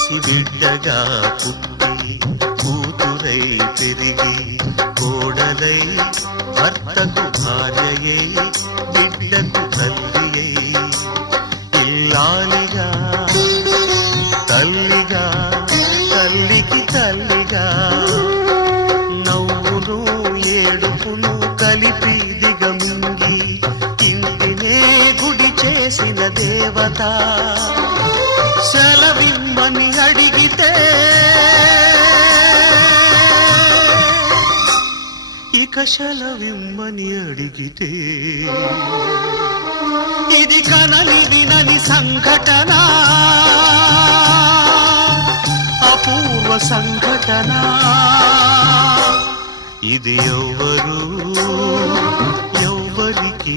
పసిబిడ్డగా పుట్టి కూతురై పెరిగి కోడలై భర్తకు భార్యయై బిడ్డకు తల్లియై ఇల్లాలిగా తల్లిగా తల్లికి తల్లిగా నవ్వును ఏడుపును కలిపి దిగమింగి ఇంటినే గుడి చేసిన దేవత సెలవిమ్మని అడిగితే ఇక సెలవిమ్మని అడిగితే ఇది కనని వినని సంఘటన అపూర్వ సంఘటన ఇది ఎవ్వరికి